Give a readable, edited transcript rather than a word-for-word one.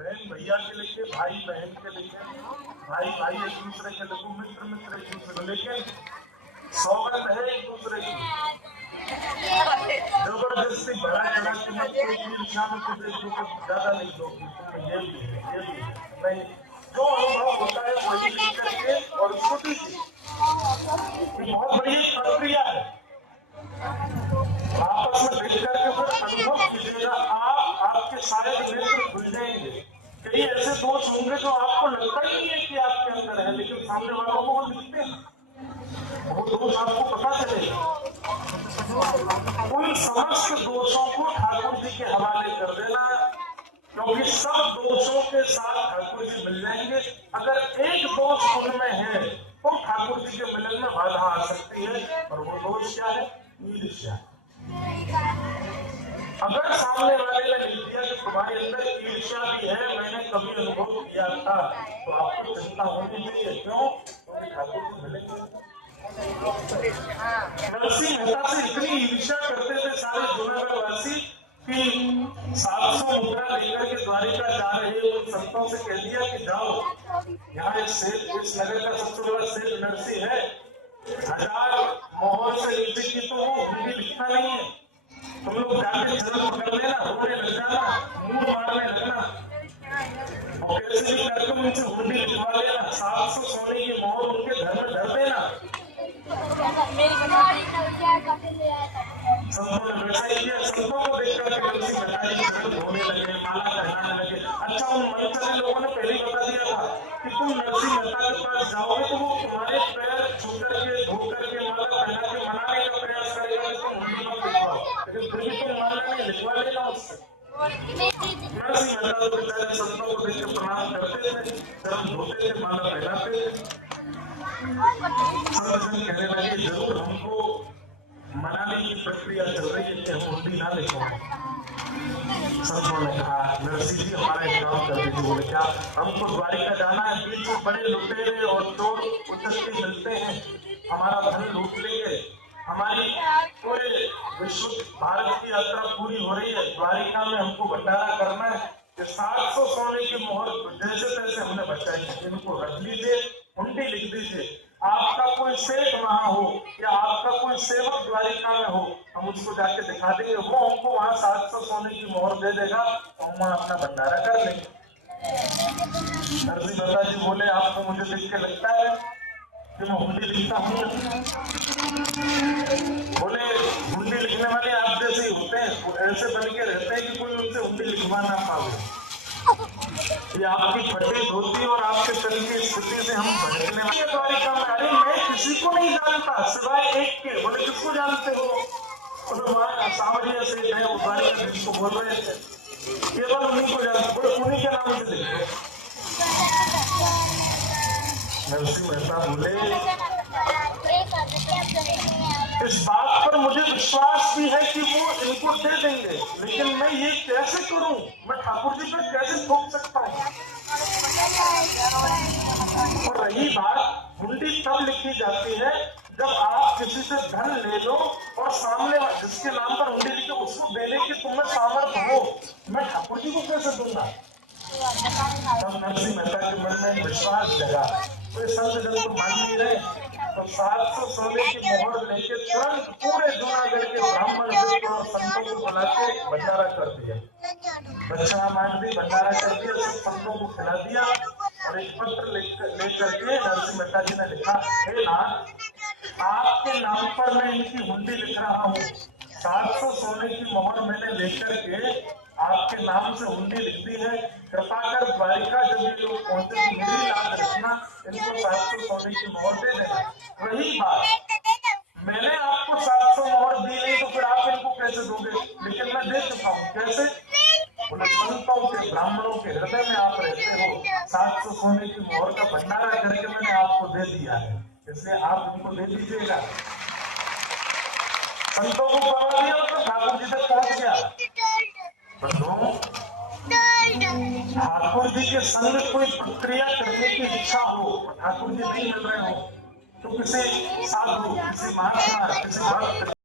बहन भैया के लिखे, भाई बहन के लिखे, भाई भाई एक दूसरे के लिखो, मित्र मित्र एक दूसरे को, लेकिन सौगंध है एक दूसरे की। जबरदस्ती बड़ा चढ़ा के मत ईर्ष्या में कुछ एक दूसरे को ज्यादा नहीं दोगी, तुम्हें ये भी नहीं, जो अनुभव होता है वही लिख करके और उसको दीजिए। बहुत बड़ी प्रक्रिया है, आपस में देख करके फिर अनुभव कीजिएगा, आपके सारे नेत्र खुल जाएंगे। कई ऐसे दोष होंगे जो आपको लगता ही नहीं है कि आपके अंदर है, लेकिन सामने वालों को वो दिखते हैं, वो दोष आपको पता चलेगा। उन समस्त दोषों को ठाकुर जी के हवाले कर देना, क्योंकि सब दोषों के साथ ठाकुर जी मिल जाएंगे। अगर एक दोष उनमें है तो ठाकुर जी के मिलन में बाधा आ सकती है, और वो दोष क्या है? ईर्ष्या। अगर सामने वाले ने लिख दिया कि तुम्हारे अंदर ईर्ष्या भी है, मैंने कभी अनुभव किया था, तो आपको चिंता होनी चाहिए। क्यों? क्योंकि ठाकुर जी मिलेंगे। नरसिंह मेहता से इतनी ईर्ष्या करते थे सारे जूनागढ़ वासी कि 700 मुद्रा लेकर के द्वारिका जा रहे उन संतों से कह दिया कि जाओ, यहाँ इस नगर का सबसे बड़ा सेठ नरसिंह है, 1000 मोहर से नीचे की तो वो हिंदी लिखता नहीं है, तुम लोग जाके जन्म पकड़ लेना, रोने लग जाना, मुंह मारने लगना, और कैसे भी करके उनसे हुंडी लिखवा लेना, 700 सोने की मोहर उनके घर में धर देना। संतों ने वैसा ही किया। संतों को देख करके नरसिंह मेहता जी धोने लगे, माला पहनाने लगे। अच्छा, उन मन चले लोगों ने पहले ही बता दिया था कि तुम नरसिंह मेहता के पास जाओगे तो वो तुम्हारे पैर छू करके, धो करके, माला पहना के मनाने का प्रयास करेगा कि तुम हुंडी मत लिखवाओ, लेकिन फिर भी तुम माला नहीं लिखवा लेना उससे। नरसिंह मेहता तो बेचारे संतों को देख के प्रणाम करते थे, चरण धोते थे, माला पहनाते थे। संतजन कहने लगे जरूर हमको मनाने की प्रक्रिया चल रही है कि हम हुंडी ना लिखवाएं। संतों ने कहा नरसिंह जी हमारा एक काम कर दीजिए। बोले क्या? हमको द्वारिका जाना है, बीच में बड़े लुटेरे और चोर उचक्के मिलते हैं, हमारा धन लूट लेंगे, हमारी पूरे विश्व भारत की यात्रा पूरी हो रही है, द्वारिका में हमको भंडारा करना है, 700 सोने की मोहर जैसे तैसे हमने बचाई, इनको रख लीजिए, हुंडी लिख दीजिए। आपका कोई सेठ वहां हो या आपका कोई सेवक द्वारिका में हो, हम उसको जाके दिखा देंगे, वो हमको वहां 700 सोने की मोहर दे देगा, तो हम वहां अपना भंडारा कर लेंगे। नरसिंह मेहता जी बोले आपको मुझे देख के लगता है कि मैं हुंडी लिखता हूँ? बोले हुंडी लिखने वाले आप जैसे ही होते हैं, वो ऐसे बन के रहते हैं कि कोई उनसे हुंडी लिखवा ना पावे। ये आपकी फटी धोती और आपके शरीर की स्थिति से हम भटकने वाले द्वारिका में। अरे मैं किसी को नहीं जानता सिवाय एक के। बोले किसको जानते हो? बोले वहां सांवरिया से है वो द्वारिका जिसको बोल रहे थे, केवल उन्हीं को जानते। बोले उन्हीं के नाम से लिखो। नरसिंह मेहता बोले इस बात पर मुझे विश्वास भी है कि वो इनको दे देंगे, लेकिन मैं ये कैसे करूं? मैं ठाकुर जी पर कैसे थोप सकता हूँ? और रही बात, हुंडी तब लिखी जाती है जब आप किसी से धन ले लो और सामने जिसके नाम पर हुंडी लिखे उसको देने की तुम्हें सामर्थ्य हो, मैं ठाकुर जी को कैसे दूंगा? तब नरसिंह मेहता के मन में विश्वास जगा। तो संत जन को मान नहीं रहे, तो 700 सोने की मोहर लेके तुरंत पूरे जूनागढ़ के ब्राह्मण और संतों को बुला के भंडारा कर दिया। बच्चा मान दी, भंडारा कर दिया, सब संतों को खिला दिया। और एक पत्र लेकर के नरसिंह मेहता जी ने लिखा, हे नाथ, आपके नाम पर मैं इनकी हुंडी लिख रहा हूँ, 700 सोने की मोहर मैंने लेकर के आपके नाम से हुंडी लिख दी है, कृपा कर द्वारिका जब ये लोग पहुंचे तो मेरी याद रखना, इनको 700 सोने की मोहर दे देना। वही बात, मैंने आपको 700 मोहर दी नहीं तो फिर आप इनको कैसे दोगे? लेकिन मैं दे चुका हूँ। कैसे? बोले संतों के, ब्राह्मणों के हृदय में आप रहते हो, 700 सोने की मोहर का भंडारा करके मैंने आपको दे दिया है, इसलिए आप इनको दे दीजिएगा। संतों को करवा दिया तो ठाकुर जी तक पहुंच गया। ठाकुर जी के संग कोई प्रक्रिया करने की इच्छा हो, ठाकुर जी नहीं मिल रहे हो, तो किसी साधु, किसी महात्मा, किसी भक्त